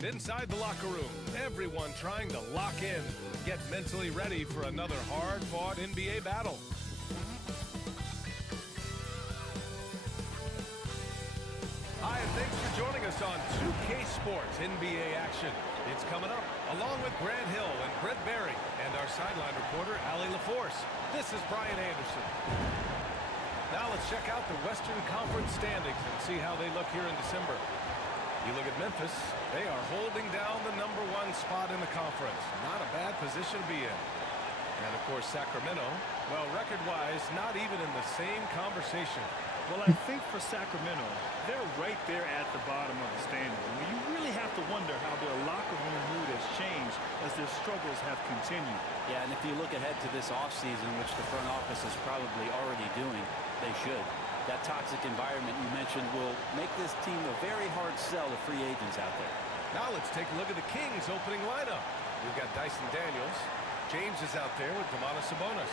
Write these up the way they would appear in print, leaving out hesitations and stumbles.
And inside the locker room, everyone trying to lock in, get mentally ready for another hard-fought NBA battle. Hi, and thanks for joining us on 2K Sports NBA action. It's coming up, along with Grant Hill and Brent Barry, and our sideline reporter, Allie LaForce. This is Brian Anderson. Now let's check out the Western Conference standings and see how they look here in December. You look at Memphis, they are holding down the #1 spot in the conference. Not a bad position to be in. And of course, Sacramento, well, record-wise, not even in the same conversation. Well, I think for Sacramento, they're right there at the bottom of the standings. I mean, you really have to wonder how their locker room mood has changed as their struggles have continued. Yeah, and if you look ahead to this offseason, which the front office is probably already doing, they should. That toxic environment you mentioned will make this team a very hard sell to free agents out there. Now let's take a look at the Kings' opening lineup. We've got Dyson Daniels. James is out there with Domantas Sabonis.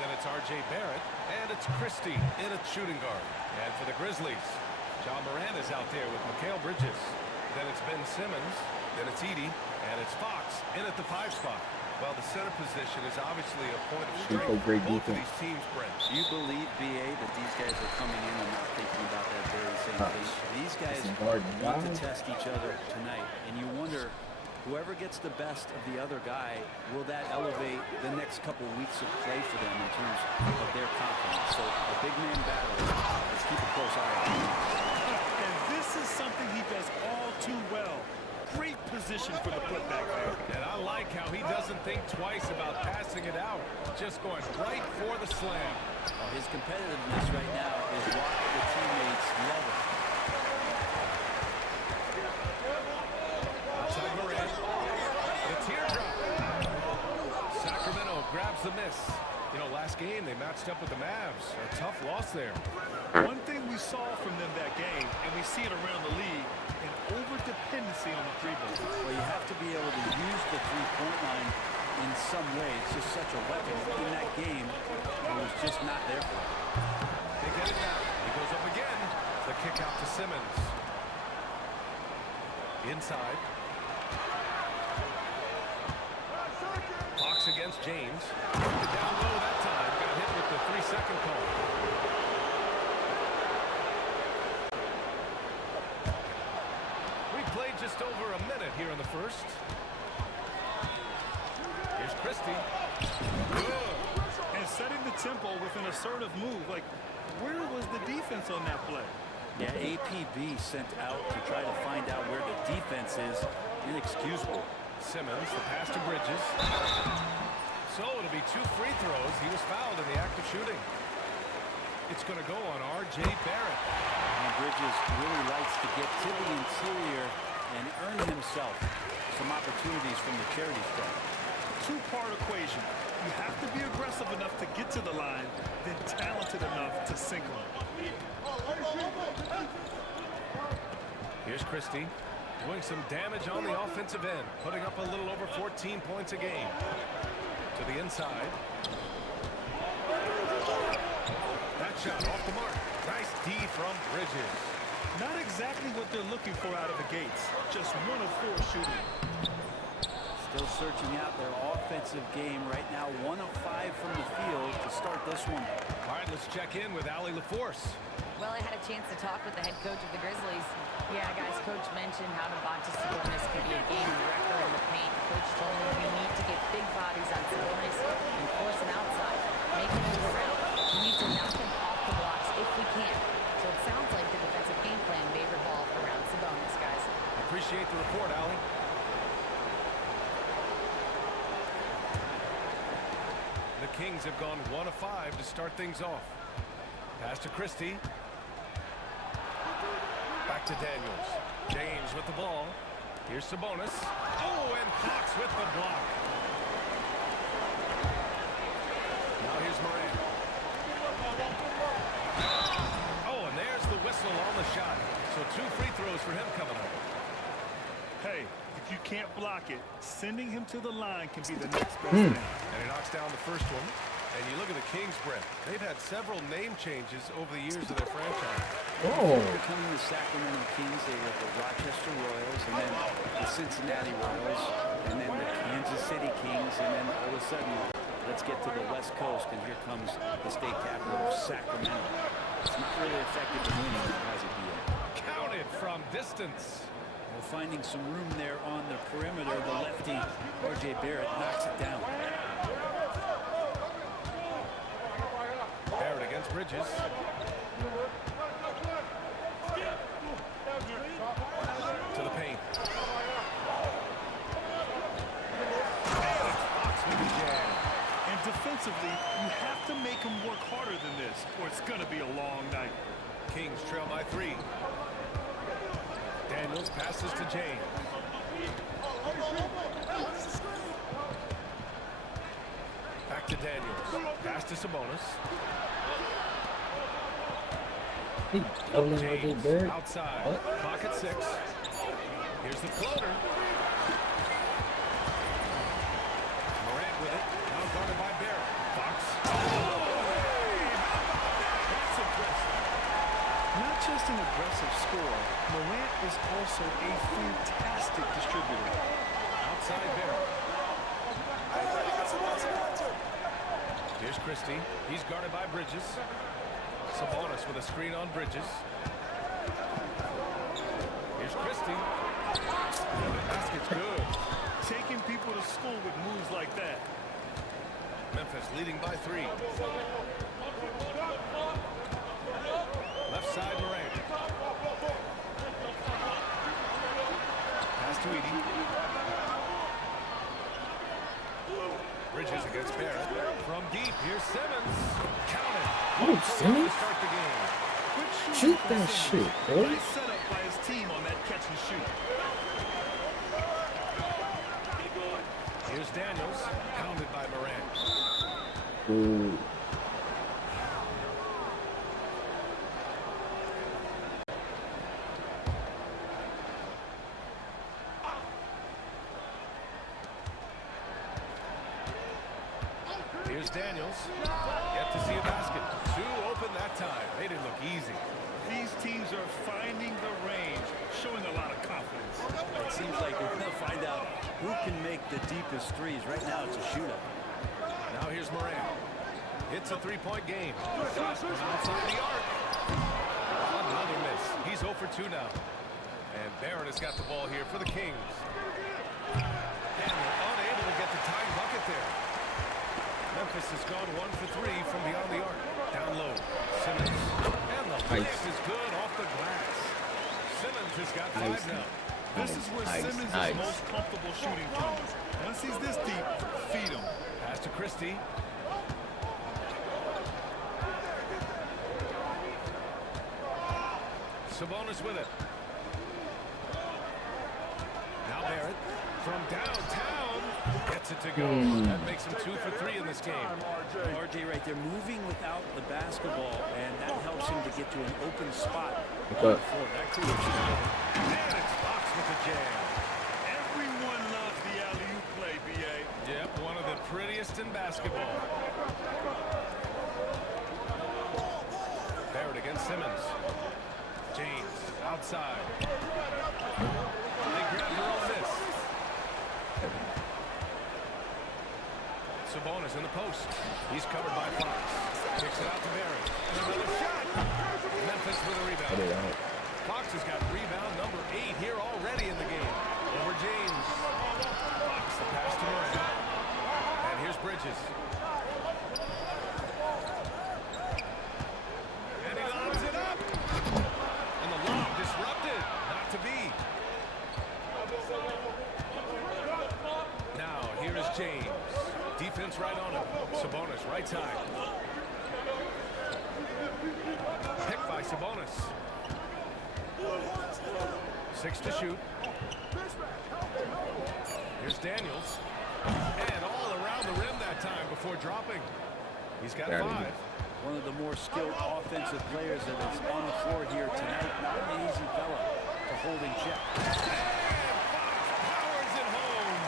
Then it's R.J. Barrett, and it's Christie in at shooting guard. And for the Grizzlies, John Moran is out there with Mikal Bridges. Then it's Ben Simmons, then it's Edey, and it's Fox in at the 5 spot. Well, the center position is obviously a point of strength for both of these teams, Brent. Do you believe, B.A., that these guys are coming in and not thinking about that very same thing? These guys want to test each other tonight, and you wonder, whoever gets the best of the other guy, will that elevate the next couple weeks of play for them in terms of their confidence? So a big man battle. Let's keep a close eye on him. And this is something he does all too well. Great position for the putback there. And I like how he doesn't think twice about passing it out. Just going right for the slam. Well, his competitiveness right now is why the teammates love him. Outside Moran. The teardrop. Sacramento grabs the miss. You know, last game they matched up with the Mavs. A tough loss there. One thing we saw from them that game, and we see it around the league, an over-dependency on the three-ball. Well, you have to be able to use the three-point line in some way. It's just such a weapon. In that game, it was just not there for him. They get it now. He goes up again. The kick out to Simmons. Inside. Fox against James. Worked it down low that time. Got hit with the 3-second call. We played just over a minute here in the first. Here's Christie. Good. And setting the tempo with an assertive move. Like, where was the defense on that play? Yeah, APB sent out to try to find out where the defense is. Inexcusable. Simmons, the pass to Bridges. So it'll be 2 free throws. He was fouled in the act of shooting. It's going to go on R.J. Barrett. And Bridges really likes to get to the interior and earn himself some opportunities from the charity stripe. Two-part equation. You have to be aggressive enough to get to the line, then talented enough to sink them. Here's Christie doing some damage on the offensive end, putting up a little over 14 points a game. To the inside. That shot off the mark. Nice D from Bridges. Not exactly what they're looking for out of the gates. Just 1 of 4 shooting. Still searching out their offensive game right now. 1 of 5 from the field to start this one. All right, let's check in with Allie LaForce. Well, I had a chance to talk with the head coach of the Grizzlies. Yeah, guys, Coach mentioned how Domantas Sabonis could be a game wrecker in the paint. Coach told me we need to get big bodies on Sabonis and force him outside, make him move around. We need to knock him off the blocks if we can. So it sounds like the defensive game plan may revolve around Sabonis, guys. Appreciate the report, Allie. The Kings have gone 1 of 5 to start things off. Pass to Christie. Back to Daniels. James with the ball. Here's Sabonis. Oh, and Fox with the block. Now here's Moran. Oh, and there's the whistle on the shot. So 2 free throws for him coming up. Hey, if you can't block it, sending him to the line can be the next best thing. And he knocks down the first one. And you look at the Kings, Brent. They've had several name changes over the years of their franchise. Before becoming the Sacramento Kings, they were the Rochester Royals, and then the the Cincinnati Royals, and then the Kansas City Kings, and then all of a sudden, let's get to the West Coast, and here comes the state capital of Sacramento. It's not really affected the winning, has it yet? Counted from distance. Well, finding some room there on the perimeter, the lefty, R.J. Barrett, knocks it down. Barrett against Bridges. To the paint. And defensively, you have to make them work harder than this, or it's going to be a long night. Kings trail by 3. Daniels passes to James. Back to Daniels. Pass to Sabonis. James outside. What? Clock at 6. Here's the floater. Morant with it. Now guarded by Barrett. Fox. That's aggressive. Not just an aggressive scorer, Morant is also a fantastic distributor. Outside Barrett. Here's Christie. He's guarded by Bridges. Sabonis with a screen on Bridges. Here's Christie. And the basket's good. Taking people to school with moves like that. Memphis leading by 3. Left side Morant. Pass to Edie. Bridges against Barrett. From deep, here's Simmons. Count it. Oh, Simmons? To start the game. Shoot that shit, boy. Nice setup by his team on that catch and shoot. Here's Daniels. Pounded by Morant. Ooh. Here's Daniels. Yet to see a basket. 2 open that time. They didn't look easy. These teams are finding the range, showing a lot of confidence. It seems like we're going to find out who can make the deepest threes. Right now, it's a shootout. Now here's Morant. It's a 3-point game. From outside the arc. Another miss. He's 0 for 2 now. And Barrett has got the ball here for the Kings. And they're unable to get the tying bucket there. Memphis has gone 1 for 3 from beyond the arc. Down low. Simmons. And the lift is good off the glass. Simmons has got 5 now. This is where Simmons is most comfortable shooting from. Once he's this deep, feed him. Pass to Christie. Sabonis with it. Now Barrett from downtown gets it to go. That makes him 2 for 3 in this game. RJ right there, moving without the basketball, and that helps him to get to an open spot. Okay. That creates And it's Fox with the jam. Everyone loves the alley-oop play, B.A. Yep, one of the prettiest in basketball. Barrett against Simmons. James outside. They grab their own miss. Sabonis in the post. He's covered by Fox. Kicks it out to Barrett. And another shot. Memphis with a rebound. Fox has got rebound number 8 here already in the game. Over James. Fox the pass to Morant. And here's Bridges. And he lobs it up. And the lob disrupted. Not to be. Now here is James. Defense right on him. Sabonis right side. Picked by Sabonis. 6 to shoot. Here's Daniels. And all around the rim that time before dropping. He's got 5. one of the more skilled offensive players that is on the floor here tonight. Not an easy fella to hold in check. Powers it home.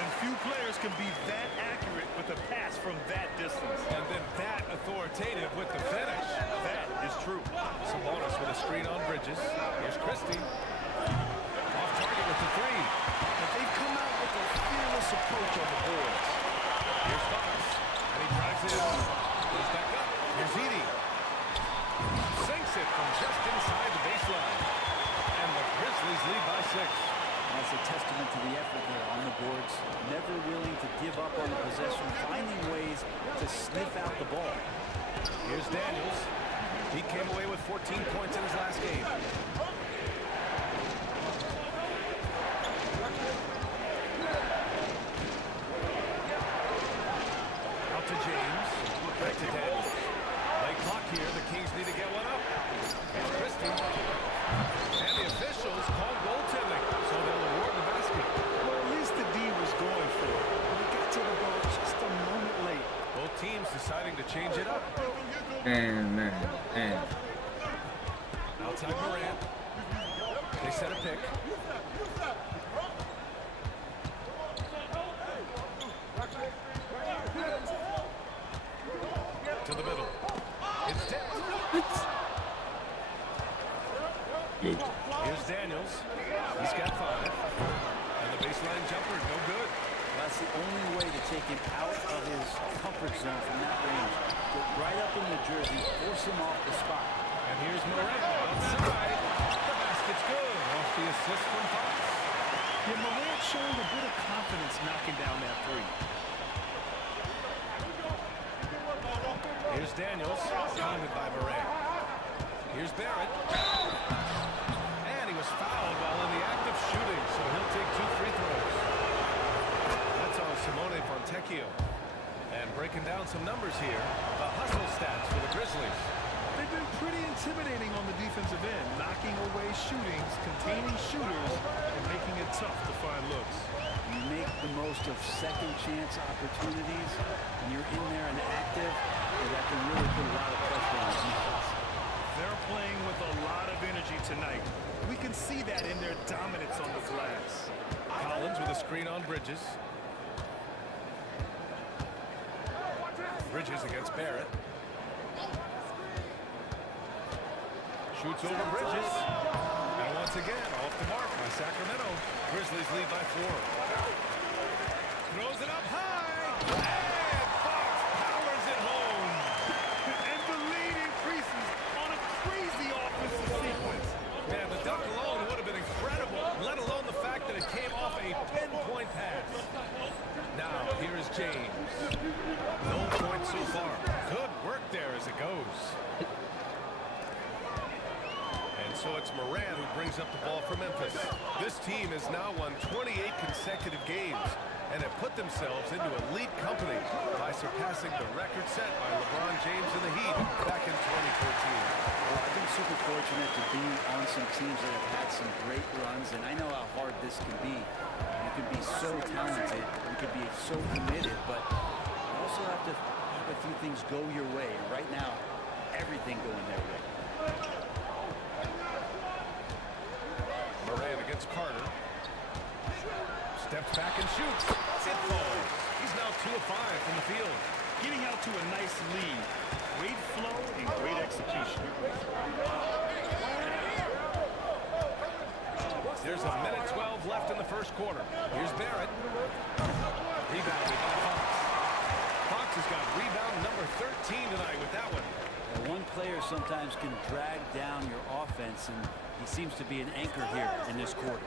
And few players can be that accurate with a pass from that distance. And then that authoritative with the finish. That is true. Sabonis with a screen on Bridges. Here's Christie. Off target with the 3. That's a testament to the effort there on the boards. Never willing to give up on the possession, finding ways to sniff out the ball. Here's Daniels. He came away with 14 points in his last game. Out to James. Back to Daniels. Late clock here. The Kings need to get one up. Here's Christie. And the officials called goaltending, so they'll award the basket. Well, at least the D was going for it. But it got to the ball just a moment late. Both teams deciding to change it up. And Outside Morant. They set a pick. To the middle. It's tipped. Here's Daniels. He's got 5. And the baseline jumper, no good. That's the only way to take him out of his comfort zone from that range. Get right up in the jersey, force him off the spot. And here's Morant outside. The basket's good. Off the assist from Fox. Yeah, Morant showing a bit of confidence knocking down that three. Here's Daniels, pounded by Morant. Here's Barrett. And he was fouled while in the act of shooting, so he'll take 2 free throws. That's on Simone Fontecchio. And breaking down some numbers here, the hustle stats for the Grizzlies. They've been pretty intimidating on the defensive end, knocking away shootings, containing shooters, and making it tough to find looks. You make the most of second chance opportunities, and you're in there and active, and that can really put a lot of pressure on defense. They're playing with a lot of energy tonight. We can see that in their dominance on the glass. Collins with a screen on Bridges. Bridges against Barrett. Shoots over Bridges. And once again, off the mark by Sacramento. Grizzlies lead by 4. Throws it up high. And Fox powers it home. And the lead increases on a crazy offensive sequence. Man, the dunk alone would have been incredible, let alone the fact that it came off a pinpoint pass. Now, here is James. No points so far. Good work there as it goes. And so it's Morant who brings up the ball for Memphis. This team has now won 28 consecutive games and have put themselves into elite company by surpassing the record set by LeBron James and the Heat back in 2014. Well, I've been super fortunate to be on some teams that have had some great runs, and I know how hard this can be. You can be so talented, you can be so committed, but you also have to have a few things go your way. And right now, everything going their way. Morant against Carter. Steps back and shoots. It falls. He's now 2 of 5 from the field. Getting out to a nice lead. Great flow and great execution. There's a minute 12 left in the first quarter. Here's Barrett. Rebounded by Fox. Fox has got rebound number 13 tonight with that one. One player sometimes can drag down your offense, and he seems to be an anchor here in this quarter.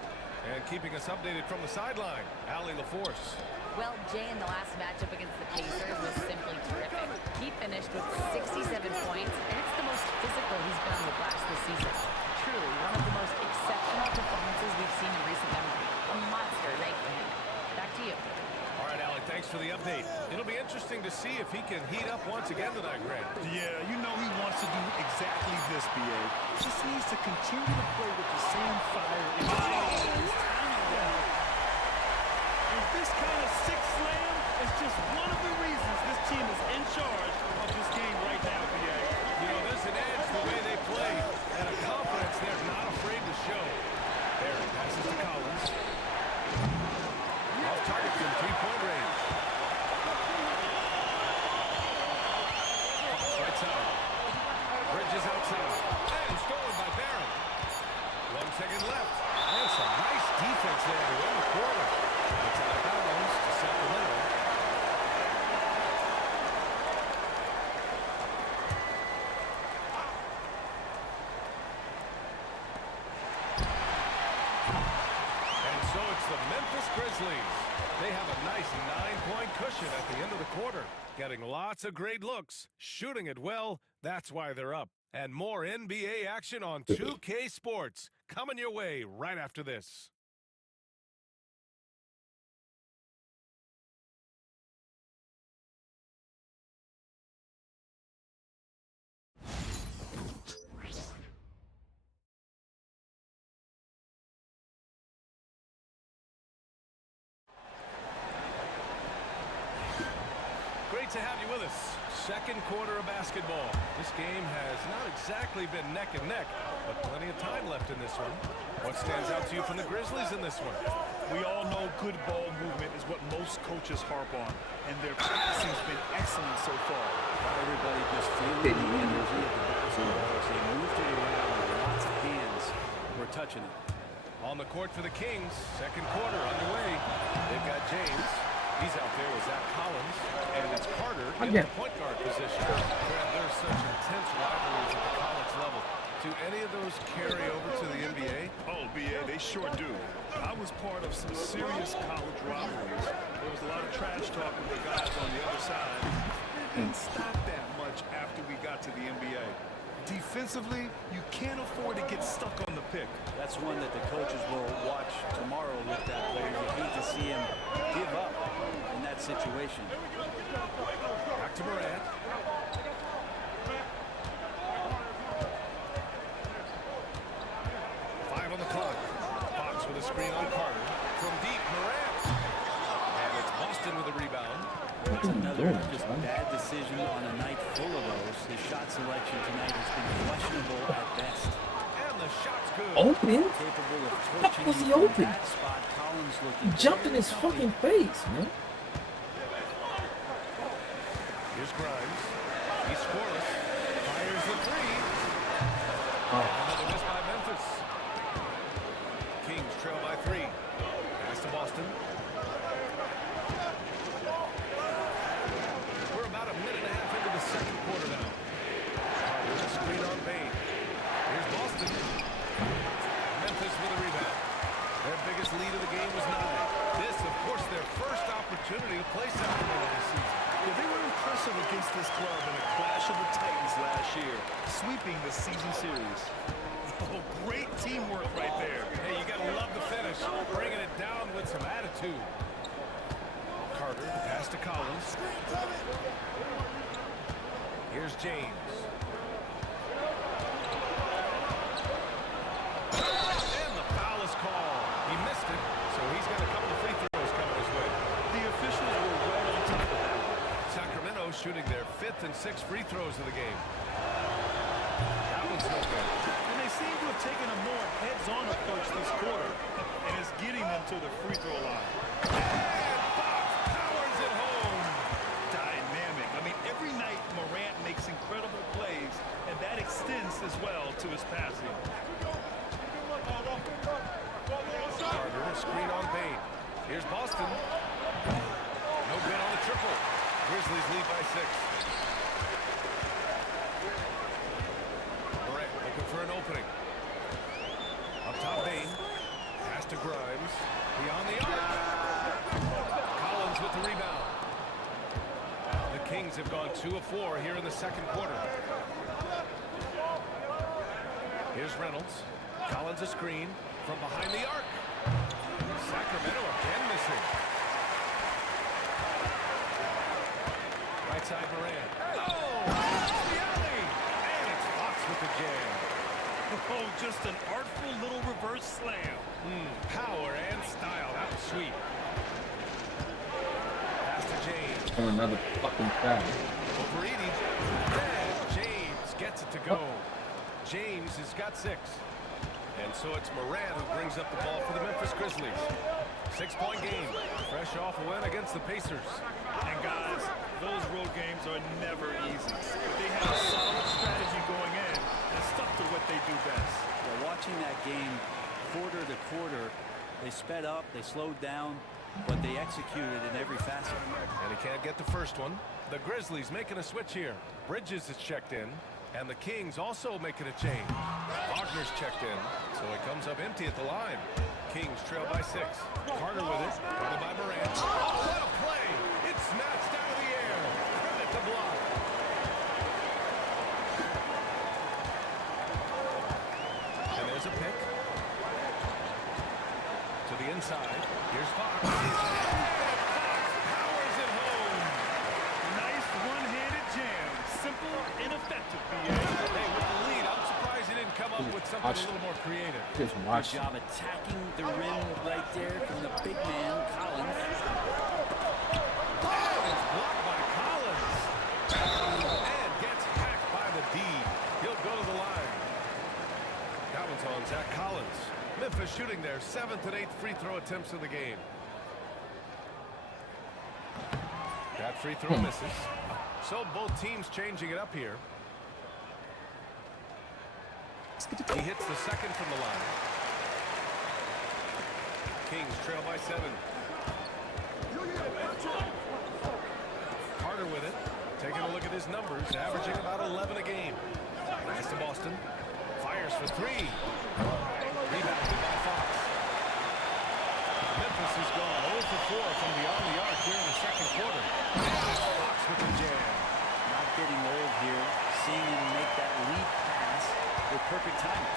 And keeping us updated from the sideline, Allie LaForce. Well, Jay, in the last matchup against the Pacers was simply terrific. He finished with 67 points, and it's the most physical he's been on the glass this season. Truly, one of the most exceptional performances we've seen in recent memory. A monster night for him. Back to you. All right, Allie, thanks for the update. It'll be interesting to see if he can heat up once again tonight, Grant. Yeah, you know he wants to do exactly this, B.A. Just needs to continue to play with the same fire and and this kind of sick slam is just one of the reasons this team is in charge of this game right now, B.A. You know, there's an edge the way they play and a confidence they're not afraid to show. Barrett passes to Collins. Off target from 3-point range. Fox right side. Bridges outside. And stolen by Barrett. 1 second left. And some nice defense there to win the quarter. It's out of bounds to Sacramento. the Memphis Grizzlies. They have a nice 9-point cushion at the end of the quarter. Getting lots of great looks, shooting it well, that's why they're up. And more NBA action on 2K Sports coming your way right after this. Great to have you with us. Second quarter of basketball. This game has not exactly been neck and neck, but plenty of time left in this one. What stands out to you from the Grizzlies in this one? We all know good ball movement is what most coaches harp on, and their practicing's been excellent so far. Everybody just feeling the energy of the basketball as they moved it around with lots of hands were touching it. On the court for the Kings, second quarter underway. They've got James. He's out there with Zach Collins, and it's Carter in the point guard position. There's such intense rivalries at the college level. Do any of those carry over to the NBA? Oh, BA, they sure do. I was part of some serious college rivalries. There was a lot of trash talk with the guys on the other side. It didn't stop that much after we got to the NBA. Defensively, you can't afford to get stuck on the pick. That's one that the coaches will watch tomorrow with that player. You hate to see him give up in that situation. Back to Morant. Five on the clock. Fox with a screen on Carter. From deep, Morant. And it's Boston with a rebound. That's another just bad decision on a night full of those. His shot selection tonight has been questionable at best. And the shot's good. Open? Capable of Fuck torching was he you from open? that spot. Collins He looking jumped in very his healthy. fucking face, man. Here's Grimes. He's scoreless. Fires the three. Oh. Another miss by Memphis. Kings trail by 3. Pass to Boston. We're about a minute and a half into the second quarter now. With a screen on Bain. Here's Boston. Memphis with a rebound. Their biggest lead of the game was 9. This, of course, their first opportunity to play Sacramento this season. Yeah, they were impressive against this club in a clash of the Titans last year, sweeping the season series. Oh, great teamwork right there. Hey, you gotta love the finish. Bringing it down with some attitude. Carter, pass to Collins. Here's James. And the foul is called. He missed it, so he's got a couple of free throws coming his way. The officials were right on top of that. Sacramento shooting their 5th and 6th free throws of the game. That one's no good. And they seem to have taken a more heads-on approach this quarter, and it's getting them to the free throw line. And Fox powers it home. Dynamic. I mean, every night Morant makes incredible plays, and that extends as well to his passing. Carter, a screen on Bain. Here's Boston. No good on the triple. Grizzlies lead by 6. Morant looking for an opening. Up top, Bain. Pass to Grimes. Beyond the arc. Collins with the rebound. The Kings have gone 2 of 4 here in the second quarter. Here's Reynolds. Collins a screen from behind the arc. Sacramento again missing. Right side Morant. Oh! The alley! And it's Fox with the jam. Oh, just an artful little reverse slam. Power and style. That was sweet. Pass to James. Oh, another fucking foul. Over Edie. And James gets it to go. James has got 6. And so it's Morant who brings up the ball for the Memphis Grizzlies. 6-point game. Fresh off a win against the Pacers. And guys, those road games are never easy. But they have a solid strategy going in and stuck to what they do best. Well, watching that game quarter to quarter, they sped up, they slowed down, but they executed in every facet. And he can't get the first one. The Grizzlies making a switch here. Bridges is checked in. And the Kings also making a change. Wagner's checked in, so it comes up empty at the line. Kings trail by 6. Carter with it. Guarded by Morant. Oh, what a play! It's snatched out of the air. Credit the block. And there's a pick. To the inside. Here's Fox. Powers it home. Nice one-handed jam. Simple and effective, BA. Hey, with the lead, I'm surprised he didn't come up with something a little more creative. Just Good watch. job attacking the rim right there from the big man, Collins. Oh, it's blocked by Collins. And gets hacked by the D. He'll go to the line. That one's on Zach Collins. Memphis shooting their 7th and 8th free throw attempts of the game. That free throw misses. So both teams changing it up here. He hits the second from the line. Kings trail by 7. Carter with it. Taking a look at his numbers, averaging about 11 a game. Pass to Boston. Fires for 3. Rebounded by Fox. Memphis has gone 0 for 4 from beyond the arc here in the second quarter. Fox with the jam. Not getting old here. Seeing him make that lead pass with perfect timing.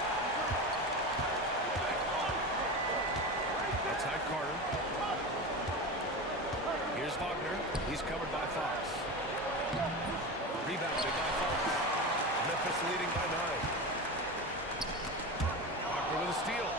Outside Carter. Here's Wagner. He's covered by Fox. Rebounded by Fox. Memphis leading by 9. Wagner with a steal.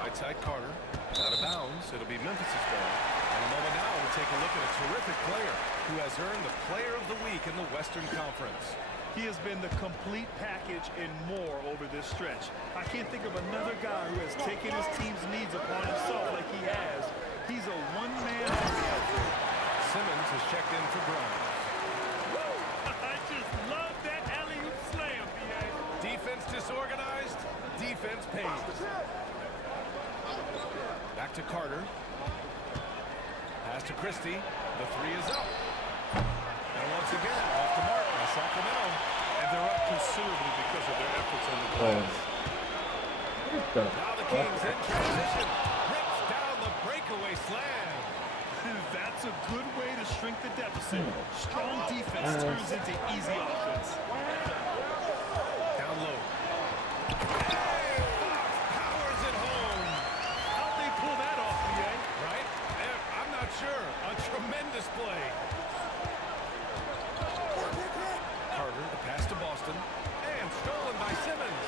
Right side Carter. Out of bounds. It'll be Memphis' ball. In a moment now, we'll take a look at a terrific player who has earned the Player of the Week in the Western Conference. He has been the complete package and more over this stretch. I can't think of another guy who has taken his team's needs upon himself like he has. He's a one-man army out there. Simmons has checked in for Grimes. I just love that alley-oop slam, BA. Defense disorganized, defense pays. Back to Carter. Pass to Christie. The 3 is up. And once again, off the mark by Sacramento. And they're up considerably because of their efforts on the glass. Now the Kings in transition. Rips down the breakaway slam. That's a good way to shrink the deficit. Strong defense turns into easy offense. Down low. Hey, Fox powers it home. How'd they pull that off, BA? Right? I'm not sure. A tremendous play. Carter, the pass to Boston. And stolen by Simmons.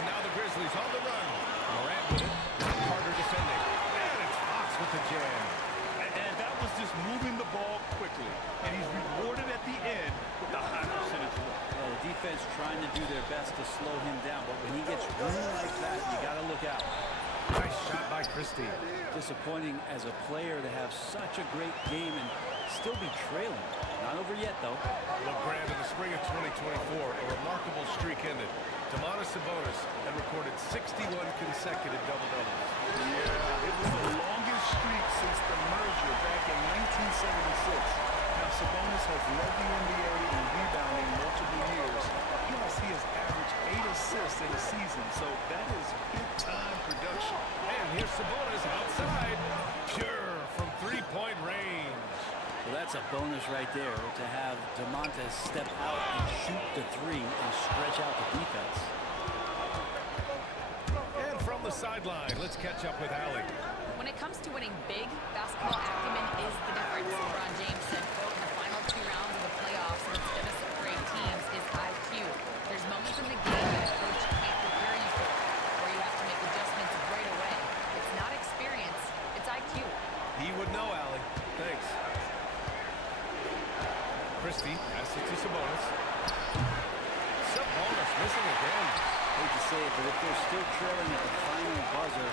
And now the Grizzlies on the run. Morant with it. Carter defending. And it's Fox with the jam. And that was just moving the ball quickly. And he's rewarded at the end with a high percentage look. Yeah, the defense trying to do their best to slow him down, but when he gets room like that, you got to look out. Nice shot by Christie. Disappointing as a player to have such a great game and still be trailing. Not over yet, though. Well, Grant, in the spring of 2024, a remarkable streak ended. Domantas Sabonis had recorded 61 consecutive double-doubles. Yeah, it was the longest streak since the merger back in 1976. Now, Sabonis has led the NBA in rebounding multiple years. Plus, he has averaged 8 assists in a season, so that is big-time production. And here's Sabonis outside. Pure from three-point range. Well, that's a bonus right there to have Domantas step out and shoot the 3 and stretch out the defense. And from the sideline, let's catch up with Allie. When it comes to winning big, basketball acumen is the difference. LeBron James said, quote, in the final 2 rounds of the playoffs, what's going to separate teams is IQ. There's moments in the game that a coach can't prepare you for, where you have to make adjustments right away. It's not experience, it's IQ. He would know, Allie. Thanks. Christie passes to Sabonis. Sabonis missing again. Hate to say it, but if they're still trailing at the final buzzer,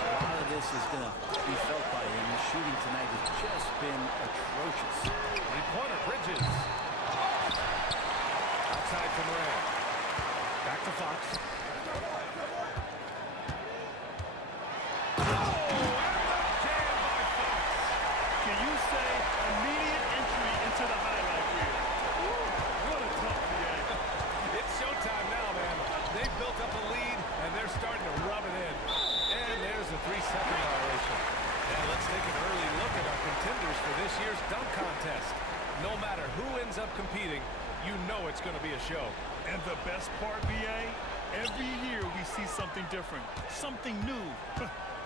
a lot of this is going to be felt by him. His shooting tonight has just been atrocious. Three-pointer, Bridges. Outside from Morant. Back to Fox. Can you say immediate entry into the highlight reel? What a tough play. It's showtime now, man. They've built up a lead, and going to be a show. And the best part, BA, every year we see something different, something new.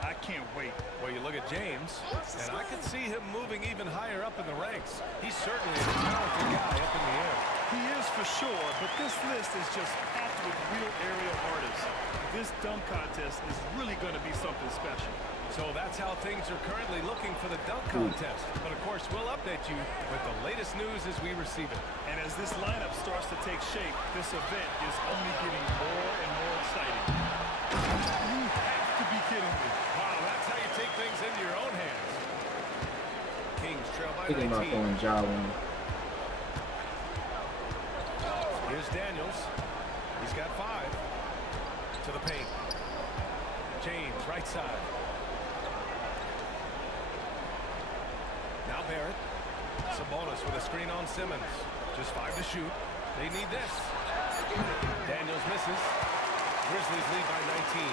I can't wait. Well, you look at James, and I can see him moving even higher up in the ranks. He's certainly a talented guy up in the air. He is for sure, but this list is just packed with real aerial artists. This dunk contest is really going to be something special. So that's how things are currently looking for the dunk contest. But, of course, we'll update you with the latest news as we receive it. And as this lineup starts to take shape, this event is only getting more and more exciting. You have to be kidding me. Wow, that's how you take things into your own hands. Kings trail by Thinking about 19. throwing jaw one. Here's Daniels. He's got 5. To the paint. James, right side. Now Barrett. Sabonis with a screen on Simmons. Just 5 to shoot. They need this. Daniels misses. Grizzlies lead by 19.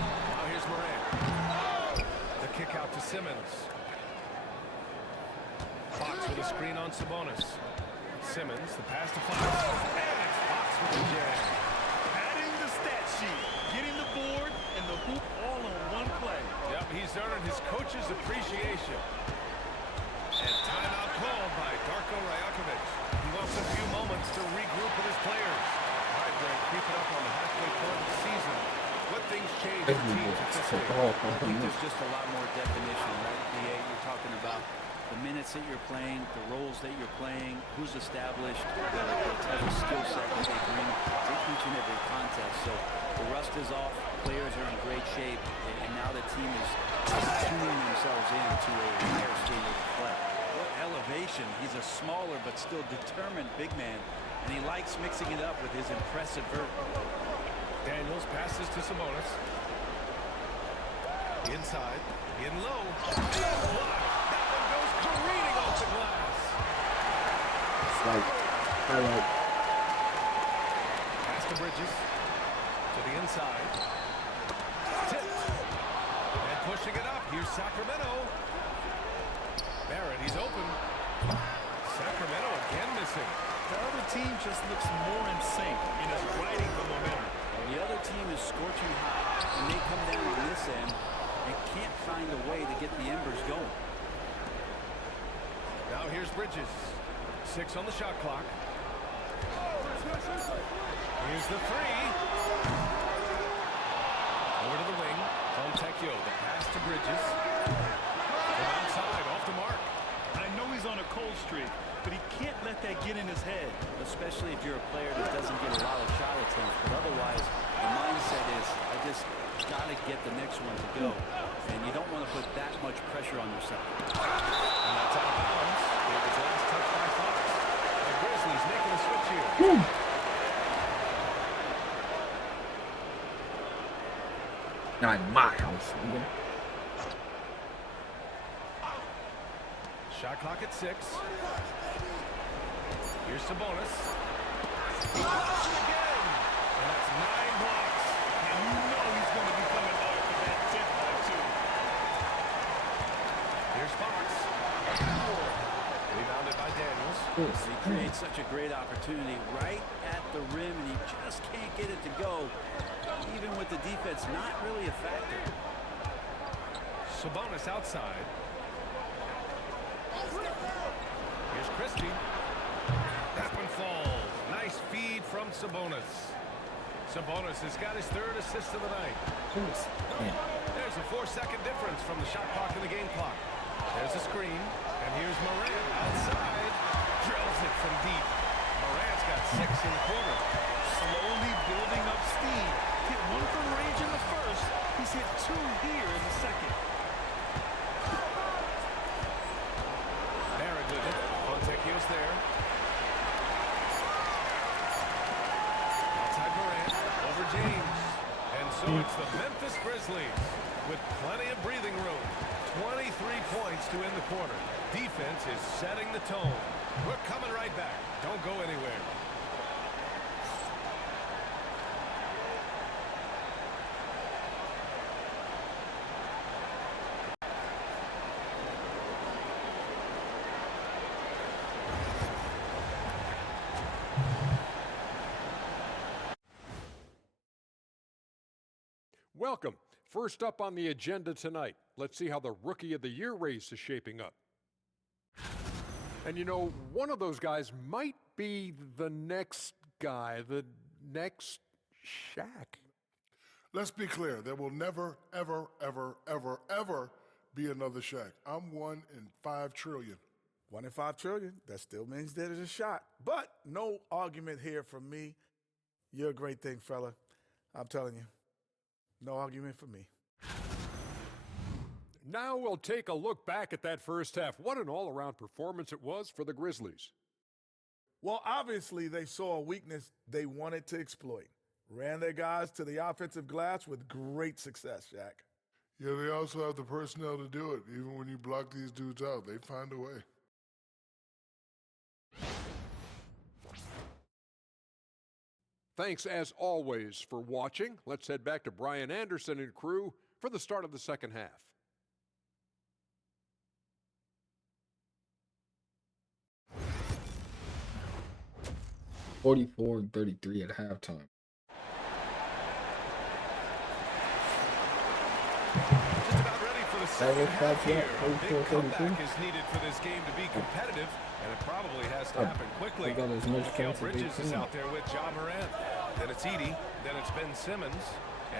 Now here's Morant. The kick out to Simmons. Fox with a screen on Sabonis. Simmons, the pass to Fox. And it's Fox with the jam. Adding the stat sheet, getting the board, and the hoop all on one play. Yep, he's earned his coach's appreciation. And timeout called by Darko Rajakovic. He wants a few moments to regroup with his players. All right, Greg, creeping up on the halfway point of the season. What things change for teams at this stage? I think there's just a lot more definition, right? You're talking about the minutes that you're playing, the roles that you're playing, who's established, the type of skill set that they bring to each and every contest. So the rust is off, players are in great shape, and now the team is tuning themselves into a higher standard of play. What elevation. He's a smaller but still determined big man, and he likes mixing it up with his impressive vert. Daniels passes to Sabonis. Inside, in low. That one goes careening off the glass. It's like highlight. Pass to Bridges. To the inside. Tipped. And pushing it up. Here's Sacramento. Barrett, he's open. Sacramento again missing. The other team just looks more in sync and is riding the momentum. The other team is scorching hot, and they come down on this end and can't find a way to get the embers going. Now here's Bridges. 6 on the shot clock. Here's the 3. Over to the wing. Fontecchio, the pass to Bridges. From outside, off the mark. I know he's on a cold streak, but he can't let that get in his head. Especially if you're a player that doesn't get a lot of shot attempts. But otherwise, the mindset is, I just got to get the next one to go. And you don't want to put that much pressure on yourself. And that's out of bounds. It was last touched by Fox. The Grizzlies making a switch here. Not in my house, nigga. Shot clock at 6. Here's Sabonis. He blocks it again. And that's 9 blocks. And you know he's going to be coming hard for that 10th one, too. Here's Fox. Rebounded by Daniels. He creates such a great opportunity right at the rim, and he just can't get it to go. Even with the defense not really a factor. Sabonis outside. Here's Christie. That one falls. Nice feed from Sabonis. Sabonis has got his 3rd assist of the night. There's a 4-second difference from the shot clock and the game clock. There's a screen, and here's Morant outside. Drills it from deep. Morant's got 6 in the quarter. Slowly building up steam. Hit 1 from range in the first. He's hit 2 here in the second. Barrett with it. Fontecchio's there. Outside Morant. Over James. And so it's the Memphis Grizzlies with plenty of breathing room. 23 points to end the quarter. Defense is setting the tone. We're coming right back. Don't go anywhere. Welcome. First up on the agenda tonight, let's see how the Rookie of the Year race is shaping up. And you know, one of those guys might be the next guy, the next Shaq. Let's be clear. There will never, ever, ever, ever, ever be another Shaq. I'm 1 in 5 trillion. 1 in 5 trillion. That still means there's a shot. But no argument here from me. You're a great thing, fella. I'm telling you. No argument for me. Now we'll take a look back at that first half. What an all-around performance it was for the Grizzlies. Well, obviously they saw a weakness they wanted to exploit. Ran their guys to the offensive glass with great success, Shaq. Yeah, they also have the personnel to do it. Even when you block these dudes out, they find a way. Thanks, as always, for watching. Let's head back to Brian Anderson and crew for the start of the second half. (44-33) at halftime. Just about ready for the second half here. A big comeback is needed for this game to be competitive, and it probably has to happen quickly. Mikal Bridges is out there with Ja Morant. Then it's Edey. Then it's Ben Simmons.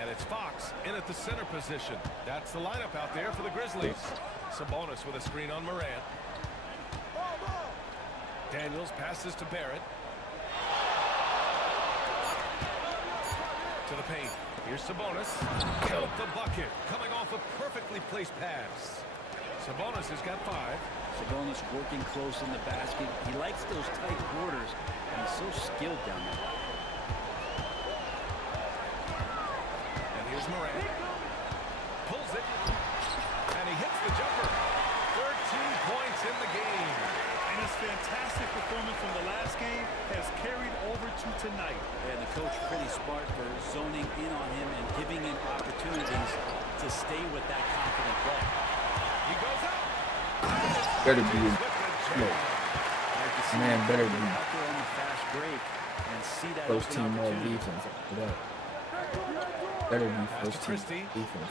And it's Fox in at the center position. That's the lineup out there for the Grizzlies. Sabonis with a screen on Morant. Daniels passes to Barrett. To the paint. Here's Sabonis. Count the bucket. Coming off a perfectly placed pass. Sabonis has got 5. Sabonis working close in the basket. He likes those tight quarters, and he's so skilled down there. And here's Morant. Pulls it. And he hits the jumper. 13 points in the game. And his fantastic performance from the last game has carried over to tonight. And the coach pretty smart for zoning in on him and giving him opportunities to stay with that confident play. He goes up. Better be. Man, better be. Out there on the fast break and see that First team all opportunity. defense after that. Better be first team Christie. defense.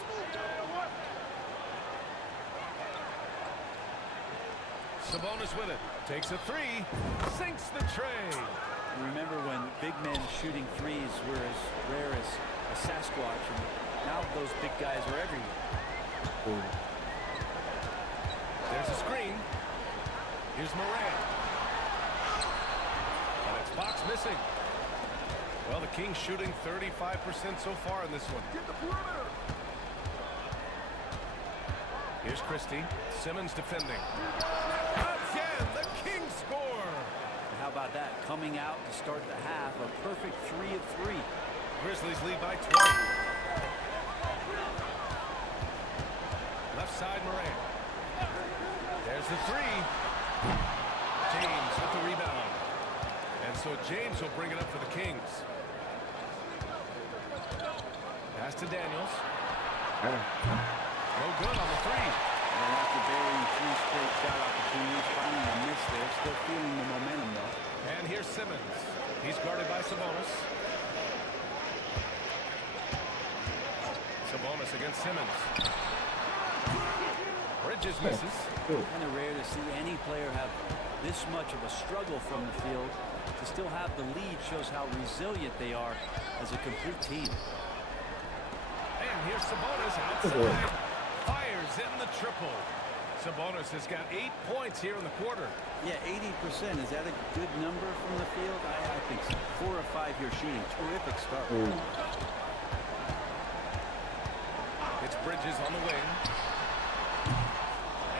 Sabonis with it. Takes a 3. Sinks the tray. Remember when big men shooting threes were as rare as a Sasquatch, and now those big guys are everywhere. There's a screen. Here's Morant. And it's Fox missing. Well, the Kings shooting 35% so far in this one. Here's Christie. Simmons defending. Again, the Kings score. And how about that? Coming out to start the half, a perfect 3 of 3. Grizzlies lead by 20. Left side, Morant. There's the 3. James with the rebound. And so James will bring it up for the Kings. Pass to Daniels. No good on the 3. And after burying 3 straight shot opportunities, finding a miss there, still feeling the momentum though. And here's Simmons. He's guarded by Sabonis. Sabonis against Simmons. Bridges misses. Kind of rare to see any player have this much of a struggle from the field. To still have the lead shows how resilient they are as a complete team. And here's Sabonis outside. Fires in the triple. Sabonis has got 8 points here in the quarter. Yeah, 80%. Is that a good number from the field? I think so. 4 of 5 here shooting. Terrific start. It's Bridges on the wing.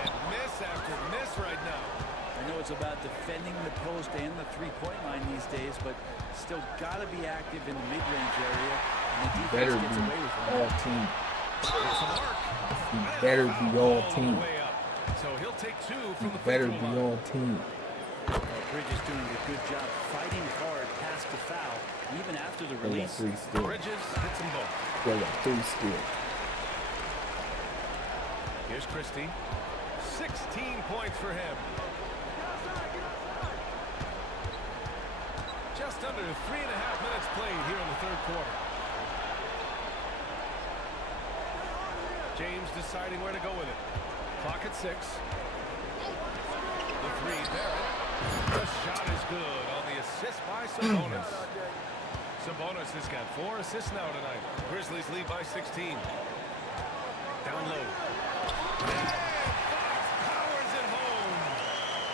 And miss after miss right now. I know it's about defending the post and the three-point line these days, but still got to be active in the mid-range area. And the defense Better gets be away with it. all team. It's a mark. He better be all team. the way up. So he'll take 2 from the Better free be throw line. all team. Bridges doing a good job fighting hard past the foul, even after the They got release. 3 still. Bridges hits them both. They got 3 still. Here's Christie. 16 points for him. Just under 3.5 minutes played here in the third quarter. James deciding where to go with it. Clock at 6. The three, Barrett. The shot is good on the assist by Sabonis. Sabonis has got 4 assists now tonight. Grizzlies lead by 16. Down low. And Fox powers it home.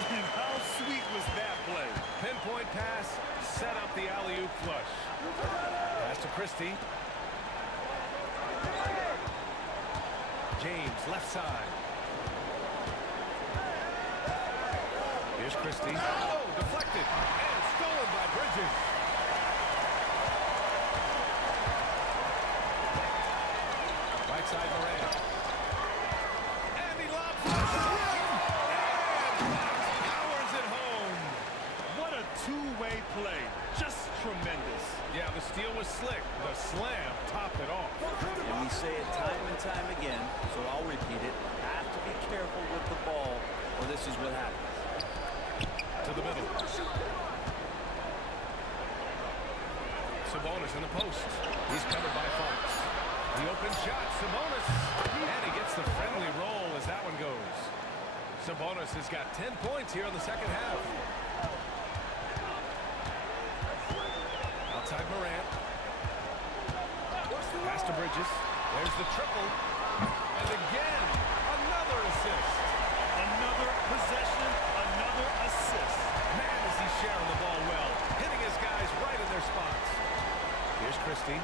And how sweet was that play? Pinpoint pass, set up the alley-oop flush. Pass to Christie. James, left side. Here's Christie. Oh, deflected and stolen by Bridges. Right side, Moran. And he lobs it. And Fox powers it home. What a two-way play. Just tremendous. Yeah, the steal was slick. The slam topped it off. And we say it time and time again, so I'll repeat it. Have to be careful with the ball, or this is what happens. To the middle. Sabonis in the post. He's covered by Fox. The open shot, Sabonis. And he gets the friendly roll as that one goes. Sabonis has got 10 points here in the second half. Outside Morant. Pass to Bridges. There's the triple. And again, another assist. Another possession, another assist. Man, is he sharing the ball well. Hitting his guys right in their spots. Here's Christie.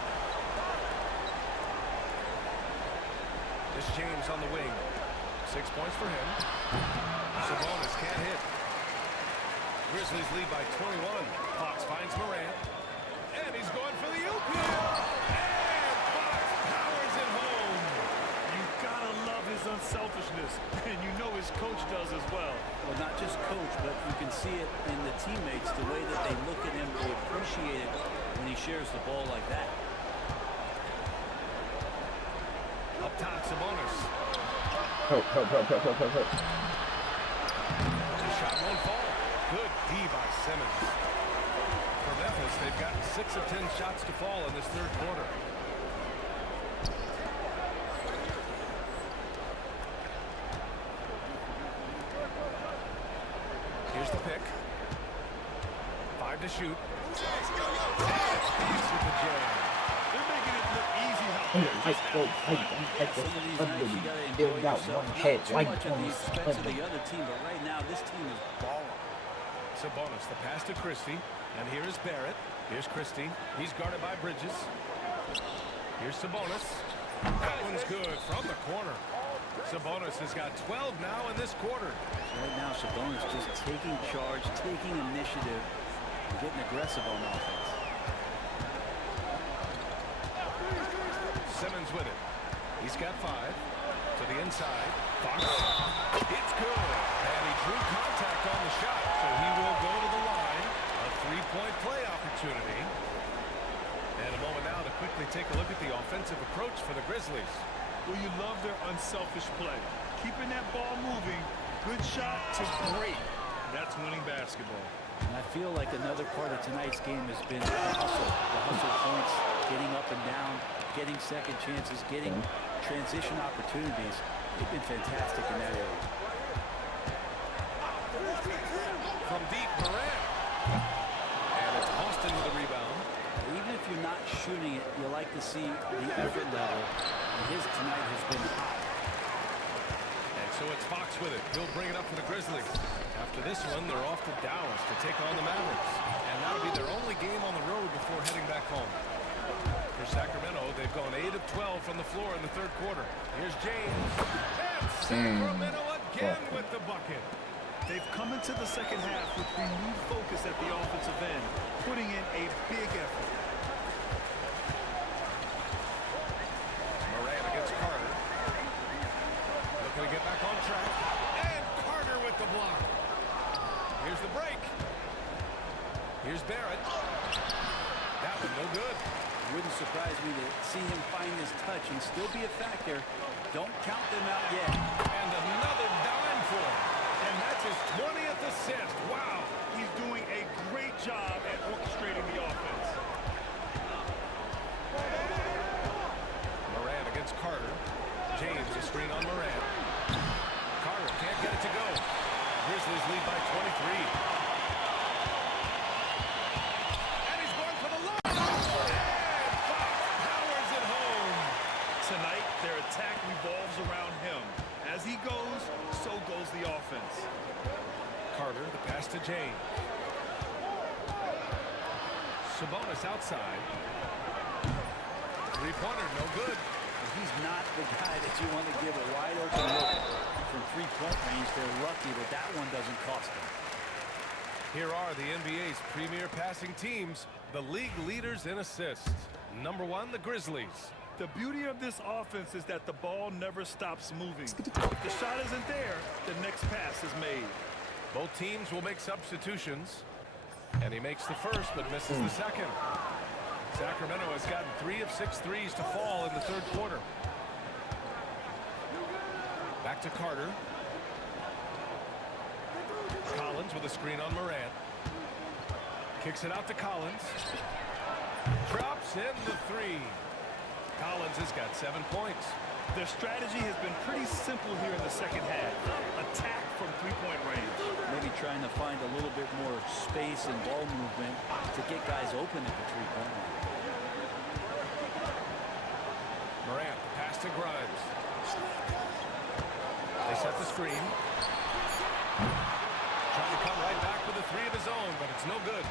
This James on the wing. 6 points for him. Sabonis can't hit. Grizzlies lead by 21. Fox finds Morant. And he's going for the oop. And Fox powers it home. You gotta love his unselfishness, and you know his coach does as well. Well, not just coach, but you can see it in the teammates, the way that they look at him, they appreciate it when he shares the ball like that. Up top, Sabonis. Help. The shot won't fall. Good D by Simmons. For Memphis, they've gotten 6 of 10 shots to fall in this third quarter. Here's the pick. 5 to shoot. Fox with the jam. They're making it look easy out Some Some of these nights you gotta enjoy yourself. Not too much at the expense of the other team, but right now this team is balling. Sabonis, the pass to Christie. And here is Barrett. Here's Christie. He's guarded by Bridges. Here's Sabonis. That one's good from the corner. Sabonis has got 12 now in this quarter. Right now, Sabonis just taking charge, taking initiative, and getting aggressive on offense. Simmons with it. He's got 5. To the inside. Fox. It's good. And he drew contact on the shot, so he will go to the line. A 3-point play opportunity. And a moment now to quickly take a look at the offensive approach for the Grizzlies. Well, you love their unselfish play. Keeping that ball moving, good shot to great. That's winning basketball. And I feel like another part of tonight's game has been the hustle points, getting up and down, getting second chances, getting transition opportunities. They've been fantastic in that area. From deep, Morant. And it's Austin with the rebound. Even if you're not shooting it, you like to see the effort level. And his tonight has been high. And so it's Fox with it. He'll bring it up for the Grizzlies. After this one, they're off to Dallas to take on the Mavericks. And that'll be their only game on the road before heading back home. For Sacramento, they've gone 8 of 12 from the floor in the third quarter. Here's James. And Sacramento again with the bucket. They've come into the second half with renewed focus at the offensive end, putting in a big effort. Moran against Carter. Looking to get back on track. And Carter with the block. Here's the break. Here's Barrett. That one no good. Wouldn't surprise me to see him find his touch and still be a factor. Don't count them out yet. And another dime for him. And that's his 20th assist. Wow. He's doing a great job at orchestrating the offense. Moran against Carter. James lead by 23. And he's going for the line. And Fox powers it home. Tonight, their attack revolves around him. As he goes, so goes the offense. Carter, the pass to James. Sabonis outside. Three-pointer, no good. He's not the guy that you want to give a wide open look from three-point range. They're lucky that that one doesn't cost them. Here are the NBA's premier passing teams, the league leaders in assists. Number 1, the Grizzlies. The beauty of this offense is that the ball never stops moving. If the shot isn't there, the next pass is made. Both teams will make substitutions. And he makes the first, but misses the second. Sacramento has gotten 3 of 6 threes to fall in the third quarter. Back to Carter. Collins with a screen on Morant. Kicks it out to Collins. Drops in the 3. Collins has got 7 points. Their strategy has been pretty simple here in the second half. Attack from three-point range. Maybe trying to find a little bit more space and ball movement to get guys open at the three-point line. Morant, pass to Grimes. They set the screen. Trying to come right back with a 3 of his own, but it's no good.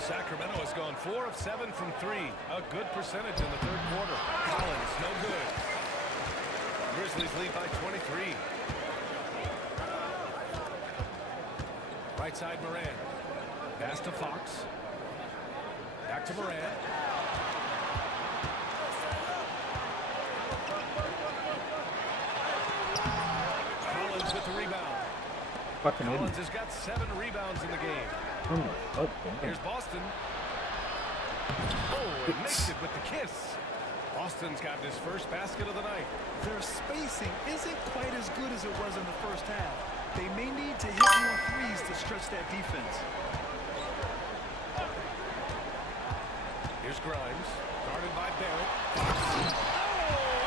Sacramento has gone 4 of 7 from 3. A good percentage in the third quarter. Collins, no good. Grizzlies lead by 23. Right side Morant. Pass to Fox. Back to Morant. Collins with the rebound. Fucking Collins has got 7 rebounds in the game. Here's Boston. Oh, and makes it with the kiss. Boston's got his first basket of the night. Their spacing isn't quite as good as it was in the first half. They may need to hit more threes to stretch that defense. Here's Grimes, guarded by Barrett. Oh,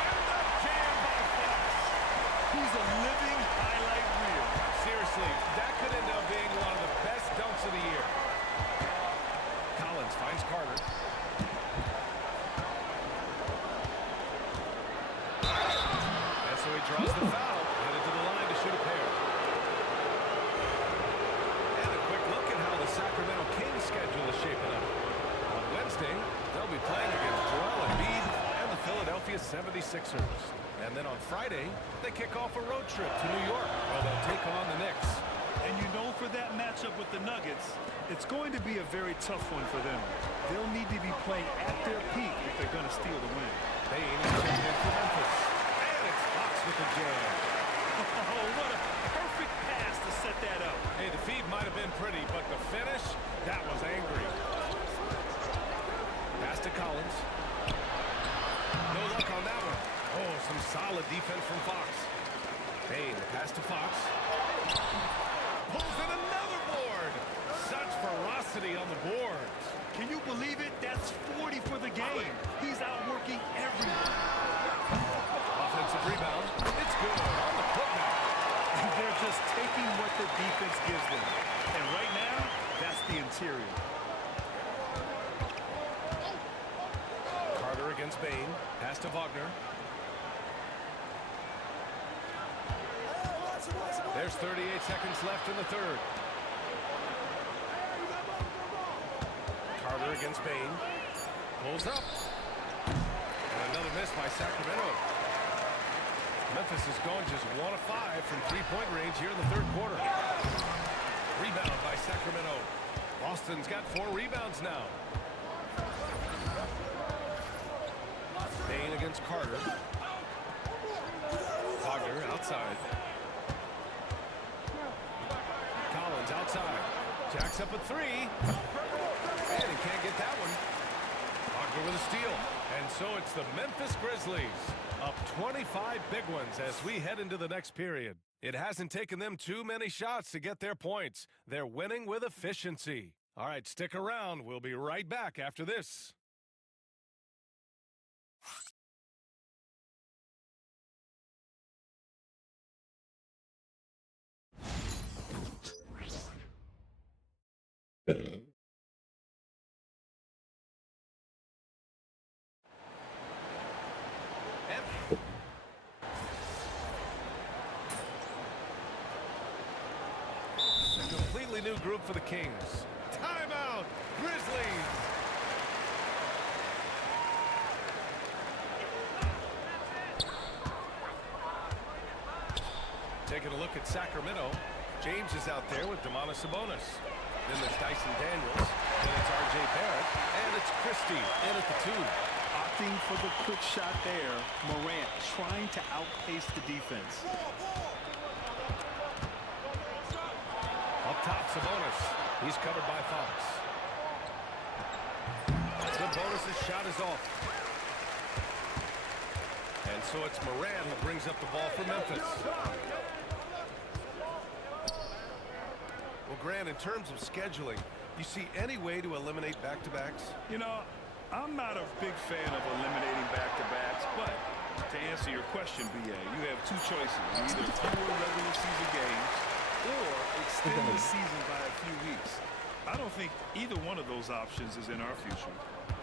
and the jam by Fox. He's a living highlight reel. Seriously, that could end up being one of the best dunks of the year. Collins finds Carter. And so he draws the foul, headed to the line to shoot a pair. And a quick look at how the Sacramento Kings schedule is shaping up. On Wednesday, they'll be playing against Joel Embiid and the Philadelphia 76ers. And then on Friday, they kick off a road trip to New York, where they'll take on the Knicks. And you know, for that matchup with the Nuggets, it's going to be a very tough one for them. They'll need to be playing at their peak if they're going to steal the win. Payne is checked in for Memphis. And it's Fox with the jam. Oh, what a perfect pass to set that up. Hey, the feed might have been pretty, but the finish, that was angry. Pass to Collins. No luck on that one. Oh, some solid defense from Fox. Payne, pass to Fox. Pulls in another board. Such ferocity on the boards. Can you believe it? That's 40 for the game. He's outworking everyone. Offensive rebound. It's good on the putback. They're just taking what the defense gives them. And right now, that's the interior. Carter against Bain. Pass to Wagner. There's 38 seconds left in the third. Carter against Bain. Pulls up. And another miss by Sacramento. Memphis has gone just 1 of 5 from three-point range here in the third quarter. Rebound by Sacramento. Boston's got 4 rebounds now. Bain against Carter. Wagner outside. Collins outside. Jacks up a 3. And he can't get that one. Wagner with a steal. And so it's the Memphis Grizzlies up 25 big ones as we head into the next period. It hasn't taken them too many shots to get their points. They're winning with efficiency. All right, stick around. We'll be right back after this. completely new group for the Kings. Timeout, Grizzlies. Taking a look at Sacramento. James is out there with Sabonis. Then there's Dyson Daniels. Then it's R.J. Barrett. And it's Christie in at the 2. Opting for the quick shot there. Morant trying to outpace the defense. Up top, Sabonis. He's covered by Fox. Sabonis' shot is off. And so it's Morant who brings up the ball for Memphis. Well, Grant, in terms of scheduling, you see any way to eliminate back-to-backs? You know, I'm not a big fan of eliminating back-to-backs, but to answer your question, B.A., you have two choices. Either fewer regular season games or extend the season by a few weeks. I don't think either one of those options is in our future.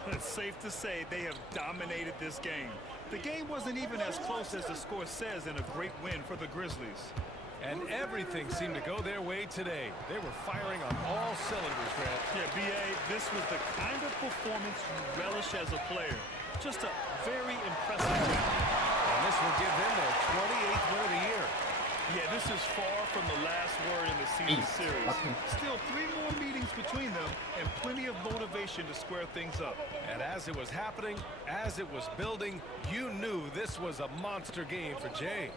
It's safe to say they have dominated this game. The game wasn't even as close as the score says in a great win for the Grizzlies. And everything seemed to go their way today. They were firing on all cylinders, Grant. Yeah, B.A., this was the kind of performance you relish as a player. Just a very impressive win. And this will give them their 28th win of the year. Yeah, this is far from the last word in the season series. Still 3 more meetings between them and plenty of motivation to square things up. And as it was happening, as it was building, you knew this was a monster game for Jay.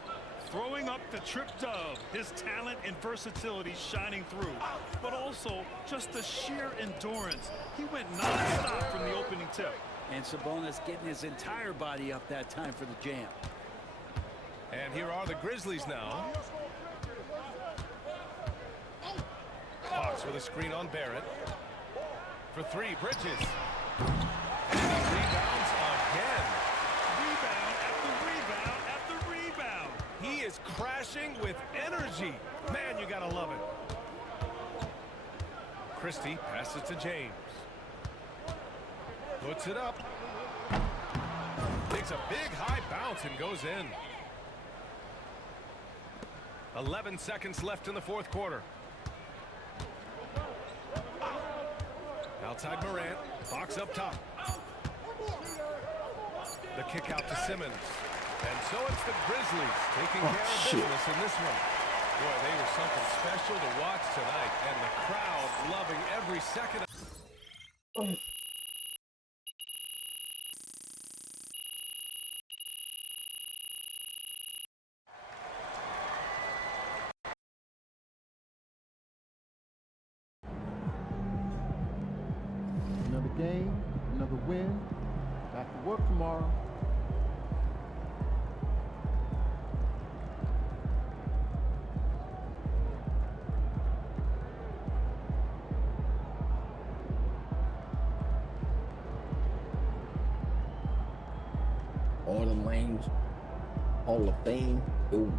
Throwing up the trip dub, his talent and versatility shining through, but also just the sheer endurance. He went non-stop from the opening tip. And Sabonis getting his entire body up that time for the jam. And here are the Grizzlies now. Fox with a screen on Barrett. For 3, Bridges. And he rebounds again. Rebound after rebound after rebound. He is crashing with energy. Man, you gotta love it. Christie passes to James. Puts it up. Takes a big high bounce and goes in. 11 seconds left in the 4th quarter. Outside Morant. Fox up top. The kick out to Simmons. And so it's the Grizzlies taking care of business in this one. Boy, they were something special to watch tonight. And the crowd loving every second. Another game, another win. Back to work tomorrow. All the lanes, Hall of Fame. Ooh.